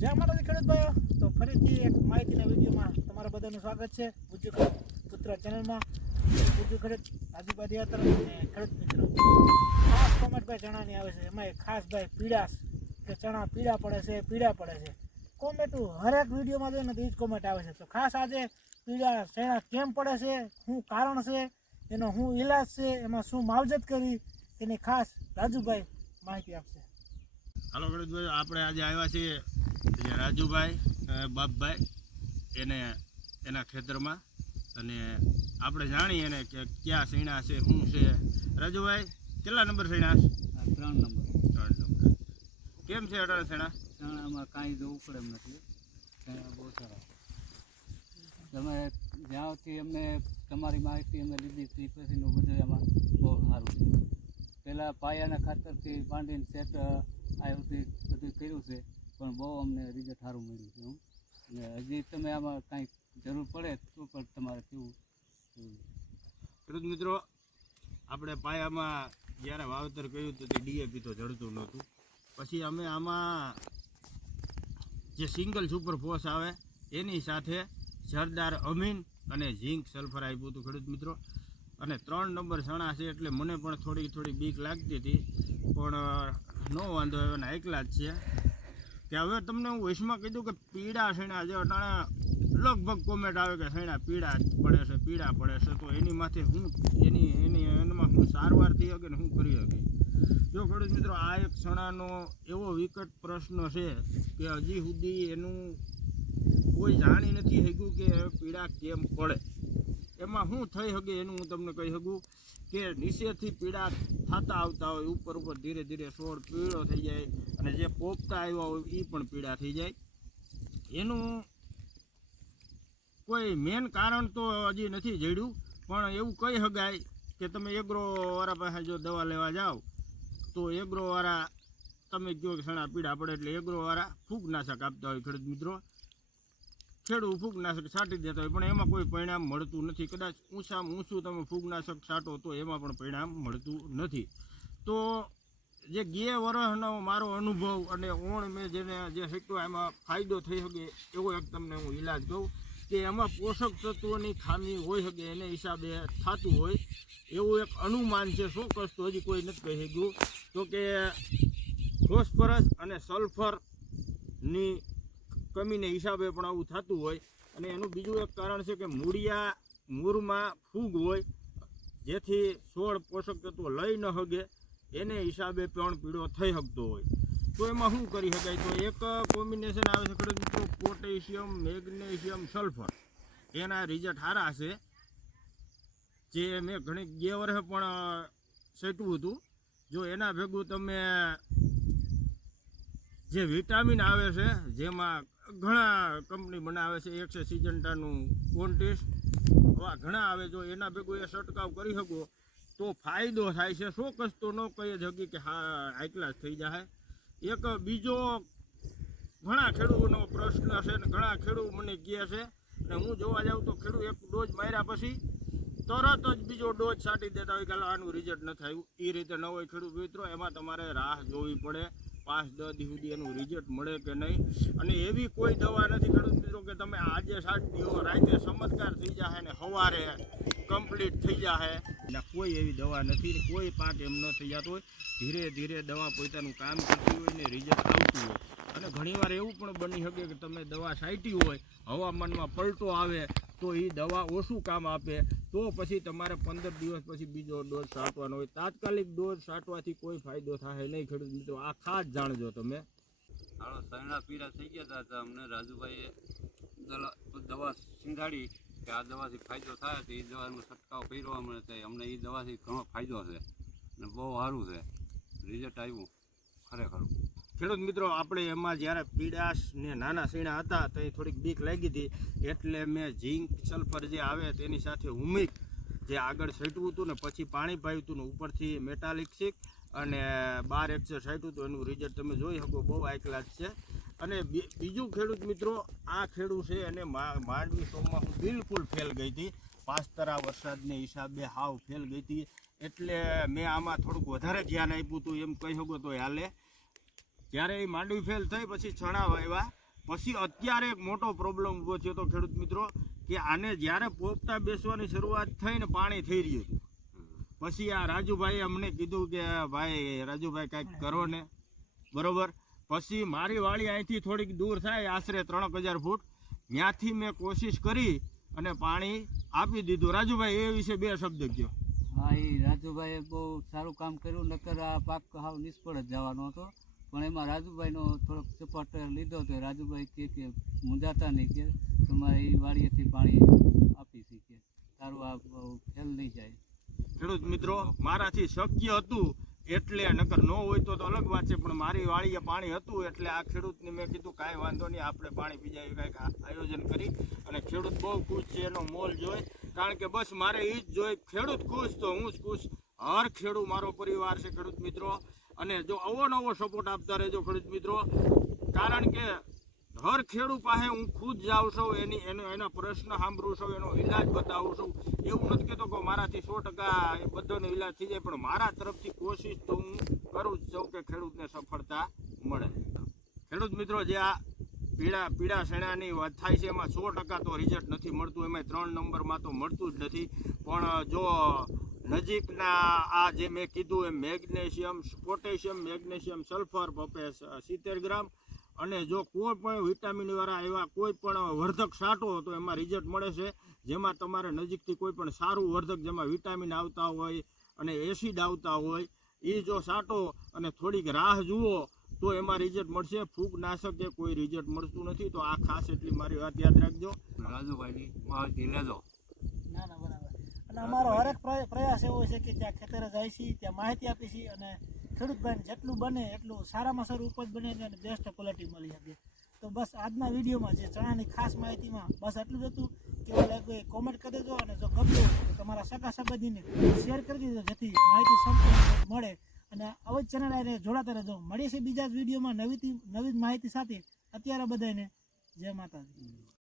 જય માતાજી, ખેડૂત ભાઈઓ. તો ફરીથી એક માહિતીના વિડીયોમાં તમારા બધાનું સ્વાગત છે. ગુજ્જુ ખેડૂત પુત્ર ચેનલમાં. ગુજ્જુ ખેડૂત આજુબાજુ અને ખેડૂત મિત્રો. ખાસ કોમેન્ટ ભાઈ ચણાની આવે છે. એમાં એક ખાસ ભાઈ પીડાશ કે ચણા પીડા પડે છે પીડા પડે છે. કોમેન્ટ હરેક વિડીયોમાં જોઈએ ને તો એ જ કોમેન્ટ આવે છે. તો ખાસ આજે પીડા ચણા કેમ પડે છે, શું કારણ છે, એનો શું ઈલાજ છે, એમાં શું માવજત કરી, એની ખાસ રાજુભાઈ માહિતી આપશે. હાલો ખેડૂતભાઈ આપણે આજે આવ્યા છીએ રાજુભાઈ બાપભાઈ એને એના ખેતરમાં. અને આપણે જાણીએ એને કે ક્યાં સીણા છે શું છે. રાજુભાઈ કેટલા નંબર સીણા ત્રણ નંબર. ત્રણ નંબર. કેમ છે અઢાર સીણા? સીણામાં કાંઈ જવું પડે એમ નથી. બહુ સારા તમે જ્યાંથી અમને તમારી માહિતી અમે લીધી હતી પછીનું બધું એમાં બહુ સારું છે. પહેલાં પાયાના ખાતરથી માંડીને સેટ આવ્યું બધું કર્યું છે. પણ બહુ અમને રિઝલ્ટ સારું મળ્યું છે, હું. અને હજી તમે આમાં કાંઈક જરૂર પડે તો પણ તમારે કેવું? ખેડૂત મિત્રો, આપણે પાયામાં જ્યારે વાવેતર કર્યું તો તે ડીએપી તો જડતું નહોતું. પછી અમે આમાં જે સિંગલ સુપર ફોસ આવે, એની સાથે સરદાર અમીન અને ઝીંક સલ્ફર આપ્યું હતું, ખેડૂત મિત્રો. અને ત્રણ નંબર સણા છે એટલે મને પણ થોડી થોડી બીક લાગતી હતી. પણ નો વાંધો એના એકલા જ છે. કે હવે તમને હું વૈશમાં કીધું કે પીડા છે ને જે અટાણે લગભગ કોમેન્ટ આવે કે શેણા પીડા પડે છે પીડા પડે છે, તો એની માથે હું એની એની એનામાં હું સારવાર થઈ શકે ને હું કરી શકી જો ખેડૂત મિત્રો, આ એક સણાનો એવો વિકટ પ્રશ્ન છે કે હજી સુધી એનું કોઈ જાણી નથી શક્યું કે પીડા કેમ પડે. એમાં શું થઈ શકે એનું હું તમને કહી શકું કે નીચેથી પીડા થતા આવતા હોય, ઉપર ઉપર ધીરે ધીરે છોડ પીળો થઈ જાય અને જે પોપતા આવ્યા હોય એ પણ પીડા થઈ જાય. એનું કોઈ મેન કારણ તો હજી નથી જડ્યું, પણ એવું કહી શકાય કે તમે એગ્રોવાળા પાસે જો દવા લેવા જાઓ, તો એગ્રોવાળા તમે કે સણા પીડા પડે એટલે એગ્રોવાળા ફૂગનાશક આપતા હોય ખેડૂત મિત્રો. ખેડૂત ફૂગનાશક છાંટી દેતા હોય, પણ એમાં કોઈ પરિણામ મળતું નથી. કદાચ ઊંચામાં ઊંચું તમે ફૂગનાશક છાંટો તો એમાં પણ પરિણામ મળતું નથી. તો જે ગે વર્ષનો મારો અનુભવ અને ઓણ મેં જેને જે શીખ્યો એમાં ફાયદો થઈ શકે એવો એક તમને હું ઈલાજ કહું કે એમાં પોષક તત્વોની ખામી હોઈ શકે એને હિસાબે થતું હોય એવું એક અનુમાન છે ચોક્કસ તો હજી કોઈ નથી કહી શક્યું. તો કે ફોસ્ફરસ અને સલ્ફરની કમીને હિસાબે પણ આવું થતું હોય અને એનું બીજું એક કારણ છે કે મૂળિયા, મૂળમાં ફૂગ હોય, જેથી છોડ પોષક તત્વો લઈ ન શકે. એને હિસાબે પણ પીળો થઈ શકતો હોય. તો એમાં શું કરી શકાય? તો એક કોમ્બિનેશન આવે છે ખેડૂત મિત્રો પોટેશિયમ મેગ્નેશિયમ સલ્ફર એના રિઝલ્ટ સારા છે જે મેં ઘણી, બે વર્ષે પણ સેટવું હતું. જો એના ભેગું તમે, જે વિટામિન આવે છે, જેમાં ઘણા કંપની બનાવે છે, એક છે સિજન્ટાનું કોન્ટેસ્ટ આવા ઘણા આવે, જો એના ભેગું એ છંટકાવ કરી શકો તો ફાયદો થાય છે. ચોક્કસ તો ન કહી જગી કે હા, આટલા જ થઈ જાય એક બીજો ઘણા ખેડૂતોનો પ્રશ્ન છે ને ઘણા ખેડૂત મને કહે છે, અને હું જોવા જાઉં તો ખેડૂત એક ડોઝ માર્યા પછી તરત જ બીજો ડોઝ છાંટી દેતા હોય કે આનું રિઝલ્ટ નથી આવ્યું. એ રીતે ન હોય ખેડૂત મિત્રો, એમાં તમારે રાહ જોવી પડે. પાંચ, દસ દિવસ સુધી એનું રિઝલ્ટ મળે કે નહીં? અને એવી કોઈ દવા નથી ખેડૂત મિત્રો કે તમે આજે દો રાતે ચમત્કાર થઈ જાય ને સવારે કમ્પ્લીટ થઈ જાય એટલે કોઈ એવી દવા નથી, કોઈ પાક એમ ન થઈ જતો હોય. ધીરે ધીરે દવા પોતાનું કામ કરતી હોય ને રિઝલ્ટ આવતું હોય. અને ઘણીવાર એવું પણ બની શકે કે તમે દવા છાંટી હોય, હવામાનમાં પલટો આવે તો એ દવા ઓછું કામ આપે? તો પછી તમારે પંદર દિવસ પછી બીજો ડોઝ છાંટવાનો હોય. તાત્કાલિક ડોઝ છાંટવાથી કોઈ ફાયદો થાય નહીં ખેડૂત મિત્રો. આ ખાસ જાણજો તમે. હાલો સૈણા પીડા થઈ ગયા હતા અમને રાજુભાઈએ દવા સિંધાડી કે આ દવાથી ફાયદો થાય તો એ દવાનો છંટકાવ કર્યો અમને તો અમને એ દવાથી ઘણો ફાયદો છે. અને બહુ સારું છે. રિઝલ્ટ આવ્યું ખરેખર. ખેડૂત મિત્રો, આપણે એમાં જ્યારે પીડાશ ને નાના સીણા હતા તો એ થોડીક બીક લાગી હતી. એટલે મેં ઝીંક સલ્ફર જે આવે તેની સાથે હુમિક જે આગળ સેટવું હતું ને, પછી પાણી પાયું હતું ને, ઉપરથી મેટાલિક સિક અને બાર એક્સર છાંટ્યું હતું એનું રિઝલ્ટ તમે જોઈ શકો, બહુ હાઈ ક્લાસ છે. અને બીજું ખેડૂત મિત્રો, આ ખેડૂત છે અને માંડવી સોમમાં હું બિલકુલ ફેલ ગઈ હતી. પાસ્તરા વરસાદને હિસાબે હાવ ફેલ ગઈ હતી. એટલે મેં આમાં થોડુંક વધારે ધ્યાન આપ્યું હતું, એમ કહી શકો તો હાલે. જ્યારે એ માંડવી ફેલ થઈ પછી છણા વાવ્યા પછી અત્યારે એક મોટો પ્રોબ્લેમ ઊભો થયો તો ખેડૂત મિત્રો, કે આને જ્યારે પોપટા બેસવાની શરૂઆત થઈ ને પાણી થઈ રહ્યું પછી આ રાજુભાઈએ અમને કીધું કે ભાઈ, રાજુભાઈ કાંઈક કરો ને. બરોબર? પછી મારી વાળી અહીંથી થોડીક દૂર થાય, આશરે ત્રણ હજાર ફૂટ. ત્યાંથી મેં કોશિશ કરી અને પાણી આપી દીધું. રાજુભાઈ, એ વિશે બે શબ્દ કહો હા, એ રાજુભાઈએ બહુ સારું કામ કર્યું, નકર આ પાક હાવ નિષ્ફળ જ જવાનો હતો. પણ એમાં રાજુભાઈનો થોડોક સપોર્ટ લીધો તો રાજુભાઈ કહે કે મૂંઝાતા નહીં કે તમારે એ વાડીએથી પાણી આપી છે કે તારું આ ખેલ નહીં જાય. ખેડૂત મિત્રો, મારાથી શક્ય હતું એટલે, નકર ન હોય તો અલગ વાત છે, પણ મારી વાળીએ પાણી હતું એટલે આ ખેડૂતને મેં કીધું, કાંઈ વાંધો નહીં, આપણે પાણી બીજા કાંઈક આયોજન કરી અને ખેડૂત બહુ ખુશ છે, એનો મોલ જોઈ. કારણ કે બસ મારે એ જ જોઈ, ખેડૂત ખુશ તો હું જ ખુશ. હર ખેડૂત મારો પરિવાર છે, ખેડૂત મિત્રો. અને જો અવો નવો સપોર્ટ આપતા રહેજો ખેડૂત મિત્રો. કારણ કે હર ખેડૂત પાસે હું ખુદ જાઉં છું, એની એનો એના પ્રશ્ન સાંભળું છું, એનો ઈલાજ બતાવું છું. એવું નથી કહેતો કે મારાથી સો ટકા એ બધાનો ઈલાજ થઈ જાય, પણ મારા તરફથી કોશિશ તો હું કરું જ છું કે ખેડૂતને સફળતા મળે. ખેડૂત મિત્રો, જે આ પીડા પીડા શેણાની વાત થાય છે, એમાં સો ટકા તો રિઝલ્ટ નથી મળતું એમાં ત્રણ નંબરમાં તો મળતું જ નથી. પણ જો નજીકના આ જે મેં કીધું એમ મેગ્નેશિયમ, પોટેશિયમ, મેગ્નેશિયમ સલ્ફર પપે સિત્તેર ગ્રામ. અને જો કોઈ પણ વિટામિનવાળા એવા કોઈ પણ વર્ધક સાટો તો એમાં રિઝલ્ટ મળે છે. જેમાં તમારે નજીકથી કોઈ પણ સારું વર્ધક જેમાં વિટામિન આવતા હોય અને એસિડ આવતા હોય એ જો સાટો અને થોડીક રાહ જુઓ, તો એમાં રિઝલ્ટ મળશે. ફૂગ નાશક કે કોઈ રિઝલ્ટ મળતું નથી. તો આ ખાસ એટલી મારી વાત યાદ રાખજો. રાજુભાઈની માહિતી લેજો. અને અમારો પ્રય- પ્રયાસ એવો છે કે ત્યાં ખેતરે જાય છે, ત્યાં માહિતી આપી છે અને ખેડૂતભાઈને જેટલું બને એટલું સારામાં સારું ઉપજ બને અને બેસ્ટ ક્વોલિટી મળી શકે. તો બસ આજના વિડીયોમાં જે ચણાની ખાસ માહિતીમાં બસ એટલું જ હતું. કે લાગે કોમેન્ટ કરી દેજો અને જો ગમ્યું તો તમારા સગા સંબંધીને શેર કરી દેજો, જેથી માહિતી સંપૂર્ણ મળે. અને આવા જ ચેનલ આવીને જોડાતા રહેજો. મળીએ છીએ બીજા જ વિડીયોમાં નવી નવી માહિતી સાથે. અત્યારે બધાને જય માતાજી.